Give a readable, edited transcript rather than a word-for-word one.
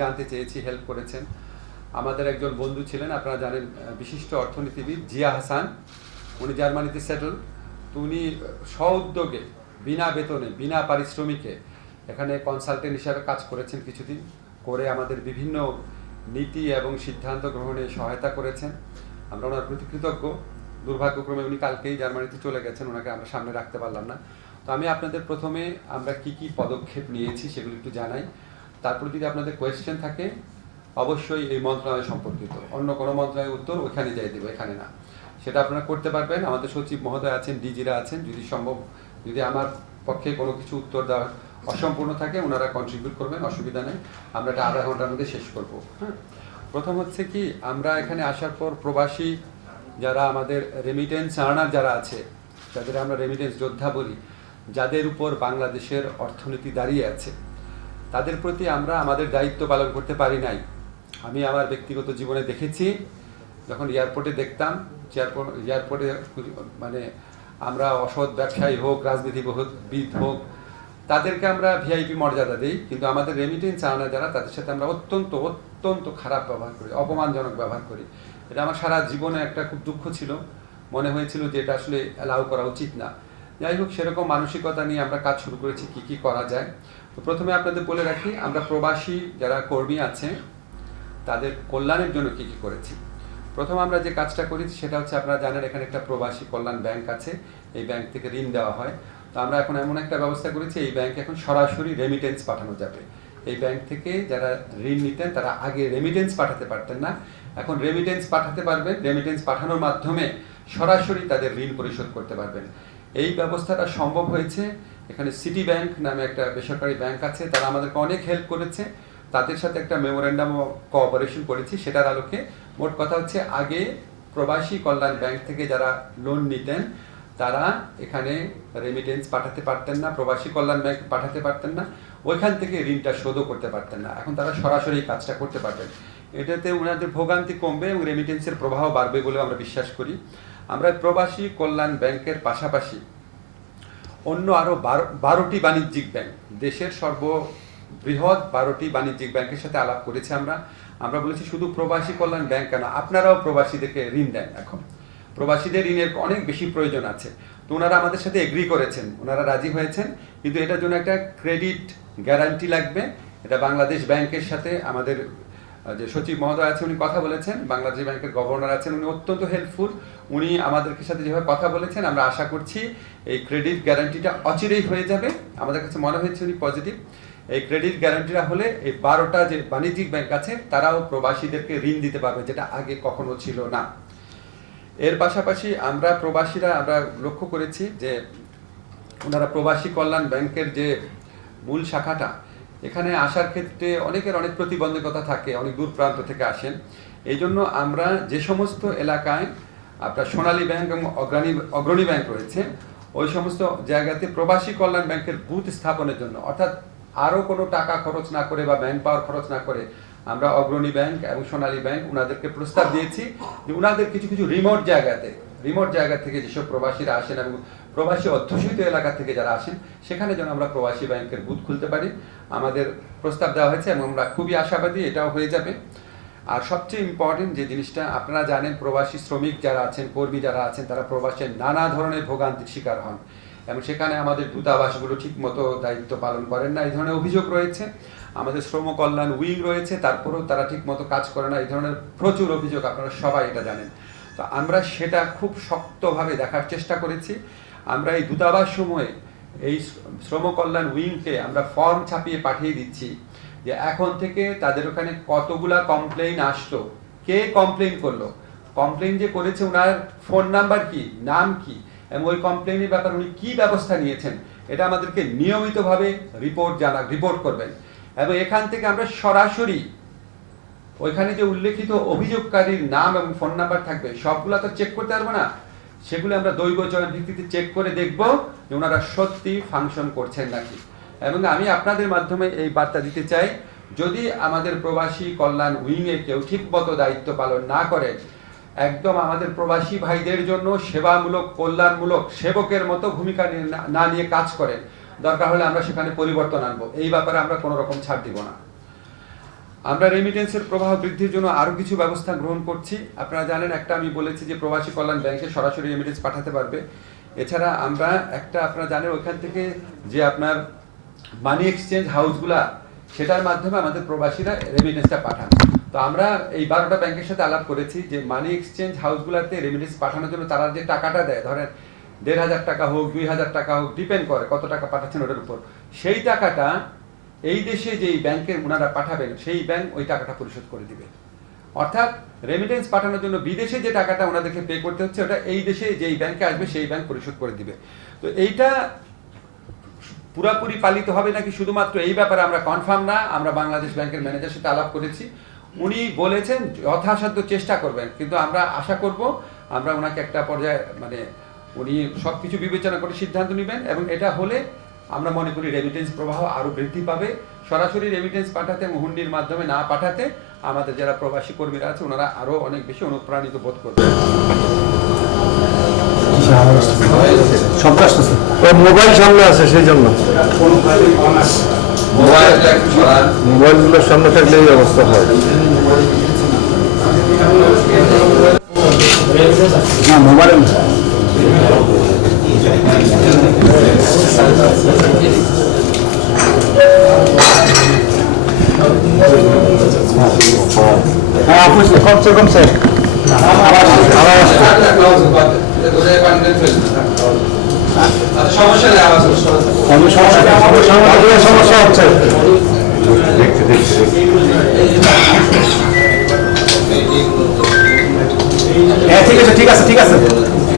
জানতে চেয়েছি, হেল্প করেছেন। আমাদের একজন বন্ধু ছিলেন, আপনারা জানেন, বিশিষ্ট অর্থনীতিবিদ জিয়া হাসান। উনি জার্মানিতে সেটেল। তো উনি স্ব-উদ্যোগে, বিনা বেতনে, বিনা পারিশ্রমিকে এখানে কনসালটেন্ট হিসাবে কাজ করেছেন কিছুদিন, করে আমাদের বিভিন্ন নীতি এবং সিদ্ধান্ত গ্রহণে সহায়তা করেছেন। আমরা ওনার প্রতি কৃতজ্ঞ। দুর্ভাগ্যক্রমে উনি কালকেই জার্মানিতে চলে গেছেন, ওনাকে আমরা সামনে রাখতে পারলাম না। তো আমি আপনাদের প্রথমে আমরা কি কি পদক্ষেপ নিয়েছি সেগুলো একটু জানাই। তারপরে যদি আপনাদের কোয়েশ্চেন থাকে অবশ্যই এই মন্ত্রণালয় সম্পর্কিত, অন্য কোনো মন্ত্রণালয়ের উত্তর ওইখানে যাই দেবো, এখানে না, সেটা আপনারা করতে পারবেন। আমাদের সচিব মহোদয় আছেন, ডিজিরা আছেন, যদি সম্ভব, যদি আমার পক্ষে কোনো কিছু উত্তর দেওয়ার অসম্পূর্ণ থাকে ওনারা কন্ট্রিবিউট করবেন, অসুবিধা নেই। আমরা এটা আধা ঘন্টার মধ্যে শেষ করব। হ্যাঁ, প্রথম হচ্ছে কি, আমরা এখানে আসার পর প্রবাসী যারা আমাদের রেমিটেন্স আর্নার যারা আছে, যাদের আমরা রেমিটেন্স যোদ্ধা বলি, যাদের উপর বাংলাদেশের অর্থনীতি দাঁড়িয়ে আছে, তাদের প্রতি আমরা আমাদের দায়িত্ব পালন করতে পারি নাই। আমি আমার ব্যক্তিগত জীবনে দেখেছি, যখন এয়ারপোর্টে দেখতাম, এয়ারপোর্টে মানে আমরা অসৎ ব্যবসায়ী হোক, রাজনীতিবিদ হোক, তাদেরকে আমরা ভিআইপি মর্যাদা দিই, কিন্তু আমাদের রেমিটেন্স আনা যারা, তাদের সাথে আমরা অত্যন্ত অত্যন্ত খারাপ ব্যবহার করি, অপমানজনক ব্যবহার করি। এটা আমার সারা জীবনে একটা খুব দুঃখ ছিল, মনে হয়েছিল যে এটা আসলে অ্যালাউ করা উচিত না। যাই হোক, সেরকম মানসিকতা নিয়ে আমরা কাজ শুরু করেছি, কি কি করা যায়। তো প্রথমে আপনাদের বলে রাখি, আমরা প্রবাসী যারা কর্মী আছে তাদের কল্যাণের জন্য কি কি করেছি। প্রথম আমরা যে কাজটা করেছি সেটা হচ্ছে, আপনারা জানেন এখানে একটা প্রবাসী কল্যাণ ব্যাংক আছে, এই ব্যাংক থেকে ঋণ দেওয়া হয়। তো আমরা এখন এমন একটা ব্যবস্থা করেছি, এই ব্যাংকে এখন সরাসরি রেমিটেন্স পাঠানো যাবে। এই ব্যাংক থেকে যারা ঋণ নিতেন তারা আগে রেমিটেন্স পাঠাতে পারতেন না, এখন রেমিটেন্স পাঠাতে পারবেন। রেমিটেন্স পাঠানোর মাধ্যমে সরাসরি তাদের ঋণ পরিশোধ করতে পারবেন। এই ব্যবস্থাটা সম্ভব হয়েছে। এখানে সিটি ব্যাংক নামে একটা বেসরকারি ব্যাংক আছে, তারা আমাদেরকে অনেক হেল্প করেছে। তাদের সাথে একটা মেমোরেন্ডাম অফ কোঅপারেশন করেছি, সেটার আলোকে মোট কথা হচ্ছে, আগে প্রবাসী কল্যাণ ব্যাংক থেকে যারা লোন নিতেন তারা এখানে রেমিটেন্স পাঠাতে পারতেন না, প্রবাসী কল্যাণ ব্যাংক পাঠাতে পারতেন না, ওইখান থেকে ঋণটা শোধও করতে পারতেন না। এখন তারা সরাসরি কাজটা করতে পারবেন। এটাতে ওনাদের ভোগান্তি কমবে এবং রেমিটেন্সের প্রবাহ বাড়বে বলে আমরা বিশ্বাস করি। আমরা প্রবাসী কল্যাণ ব্যাংকের পাশাপাশি অন্য আরও 12টি বাণিজ্যিক ব্যাংক, দেশের সর্ববৃহৎ 12টি বাণিজ্যিক ব্যাংকের সাথে আলাপ করেছি আমরা। আমরা বলেছি শুধু প্রবাসী কল্যাণ ব্যাংক কেন, আপনারাও প্রবাসীদেরকে ঋণ দেন। এখন প্রবাসীদের ঋণের অনেক বেশি প্রয়োজন আছে। তো ওনারা আমাদের সাথে এগ্রি করেছেন, ওনারা রাজি হয়েছেন, কিন্তু এটার জন্য একটা ক্রেডিট গ্যারান্টি লাগবে। এটা বাংলাদেশ ব্যাংকের সাথে আমাদের যে সচিব মহোদয় আছে উনি কথা বলেছেন, বাংলাদেশ ব্যাংকের গভর্নর আছেন, উনি অত্যন্ত হেল্পফুল। উনি আমাদেরকে সাথে যেভাবে কথা বলেছেন, আমরা আশা করছি এই ক্রেডিট গ্যারান্টিটা অচিরেই হয়ে যাবে। আমাদের কাছে মনে হয়েছে উনি পজিটিভ। এই ক্রেডিট গ্যারান্টিটা হলে এই 12টা যে বাণিজ্যিক ব্যাংক আছে তারাও প্রবাসীদেরকে ঋণ দিতে পারবে, যেটা আগে কখনো ছিল না। এর পাশাপাশি আমরা প্রবাসীরা আমরা লক্ষ্য করেছি যে ওনারা প্রবাসী কল্যাণ ব্যাংকের যে মূল শাখাটা, এখানে আসার ক্ষেত্রে অনেকের অনেক প্রতিবন্ধকতা থাকে, অনেক দূর প্রান্ত থেকে আসেন। এই জন্য আমরা যে সমস্ত এলাকায় আপনার সোনালী ব্যাংক এবং অগ্রণী ব্যাংক রয়েছে, ওই সমস্ত জায়গাতে প্রবাসী কল্যাণ ব্যাংকের বুথ স্থাপনের জন্য, অর্থাৎ আরও কোনো টাকা খরচ না করে বা ম্যান পাওয়ার খরচ না করে, আমরা অগ্রণী ব্যাংক এবং সোনালী ব্যাংক ওনাদেরকে প্রস্তাব দিয়েছি যে ওনাদের কিছু কিছু রিমোট জায়গা থেকে যেসব প্রবাসীরা আসেন এবং প্রবাসী অধ্যুষিত এলাকা থেকে যারা আসেন, সেখানে যেন আমরা প্রবাসী ব্যাংকের বুথ খুলতে পারি। আমাদের প্রস্তাব দেওয়া হয়েছে এবং আমরা খুবই আশাবাদী এটাও হয়ে যাবে। আর সবচেয়ে ইম্পর্টেন্ট যে জিনিসটা, আপনারা জানেন প্রবাসী শ্রমিক যারা আছেন, কর্মী যারা আছেন, তারা প্রবাসের নানা ধরনের ভোগান্তির শিকার হন এবং সেখানে আমাদের দূতাবাসগুলো ঠিকমতো দায়িত্ব পালন করেন না, এই ধরনের অভিযোগ রয়েছে। আমাদের শ্রম কল্যাণ উইং রয়েছে, তারপরেও তারা ঠিকমতো কাজ করে না, এই ধরনের প্রচুর অভিযোগ, আপনারা সবাই এটা জানেন। তো আমরা সেটা খুব শক্তভাবে দেখার চেষ্টা করেছি। আমরা এই দূতাবাস সময়ে এই শ্রম কল্যাণ উইংকে আমরা ফর্ম ছাপিয়ে পাঠিয়ে দিচ্ছি যে এখন থেকে তাদের ওখানে কতগুলা কমপ্লেইন আসলো, কে কমপ্লেইন করলো, কমপ্লেইন যে করেছে ওনার ফোন নাম্বার কি, নাম কি, এবং ওই কমপ্লেইনের ব্যাপারে উনি কী ব্যবস্থা নিয়েছেন, এটা আমাদেরকে নিয়মিতভাবে রিপোর্ট করবেন। এবং এখান থেকে আমরা সরাসরি ওইখানে যে উল্লেখিত অভিযোগকারীর নাম এবং ফোন নাম্বার থাকবে, সবগুলো তো চেক করতে পারবো না, সেগুলো আমরা দৈব চয়ন ভিত্তিতে চেক করে দেখব যে ওনারা সত্যি ফাংশন করছেন নাকি। এবং আমি আপনাদের মাধ্যমে এই বার্তা দিতে চাই, যদি আমাদের প্রবাসী কল্যাণ উইংয়ে কেউ ঠিকমতো দায়িত্ব পালন না করে, একদম আমাদের প্রবাসী ভাইদের জন্য সেবামূলক, কল্যাণমূলক সেবকের মতো ভূমিকা না নিয়ে কাজ করে, দরকার হলে আমরা সেখানে পরিবর্তন আনবো, এই ব্যাপারে আমরা কোনো রকম ছাড় দিব না। আমরা রেমিটেন্সের প্রবাহ বৃদ্ধির জন্য আরও কিছু ব্যবস্থা গ্রহণ করছি। আপনারা জানেন, একটা আমি বলেছি যে প্রবাসী কল্যাণ ব্যাংকে সরাসরি রেমিটেন্স পাঠাতে পারবে। এছাড়া আমরা একটা, আপনারা জানেন, ওইখান থেকে যে আপনার মানি এক্সচেঞ্জ হাউসগুলা, সেটার মাধ্যমে আমাদের প্রবাসীরা রেমিটেন্সটা পাঠান। তো আমরা এই 12টা ব্যাংকের সাথে আলাপ করেছি যে মানি এক্সচেঞ্জ হাউসগুলোতে রেমিটেন্স পাঠানোর জন্য তারা যে টাকাটা দেয়, ধরেন 1,500 টাকা হোক, 2,000 টাকা হোক, ডিপেন্ড করে কত টাকা পাঠাচ্ছেন ওটার উপর, সেই টাকাটা এই দেশে যেই ব্যাংকে ওনারা পাঠাবেন সেই ব্যাংক ওই টাকাটা পরিশোধ করে দিবে। অর্থাৎ রেমিটেন্স পাঠানোর জন্য বিদেশে যে টাকাটা ওনাদেরকে পে করতে হচ্ছে, ওটা এই দেশে যেই ব্যাংকে আসবে সেই ব্যাংক পরিশোধ করে দিবে। তো এইটা পুরাপুরি পালিত হবে নাকি শুধুমাত্র এই ব্যাপারে আমরা কনফার্ম না। আমরা বাংলাদেশ ব্যাংকের ম্যানেজারের সাথে আলাপ করেছি, উনি বলেছেন যথাসাধ্য চেষ্টা করবেন, কিন্তু আমরা আশা করব আমরা ওনাকে একটা পর্যায়ে মানে উনি সব কিছু বিবেচনা করে সিদ্ধান্ত নেবেন, এবং এটা হলে আমরা মনে করি রেমিটেন্স প্রবাহ আরও বৃদ্ধি পাবে। সরাসরি রেমিটেন্স পাঠাতে, হুন্ডির মাধ্যমে না পাঠাতে আমাদের যারা প্রবাসী কর্মীরা আছে ওনারা আরও অনেক বেশি অনুপ্রাণিত বোধ করবে। মোবাইল সামনে আছে, সেই জন্য মোবাইলগুলোর সামনে থাকলে এই অবস্থা হয়। না, মোবাইল কমসে কম স্যার সমস্যা হচ্ছে। ঠিক আছে, ঠিক আছে, ঠিক আছে।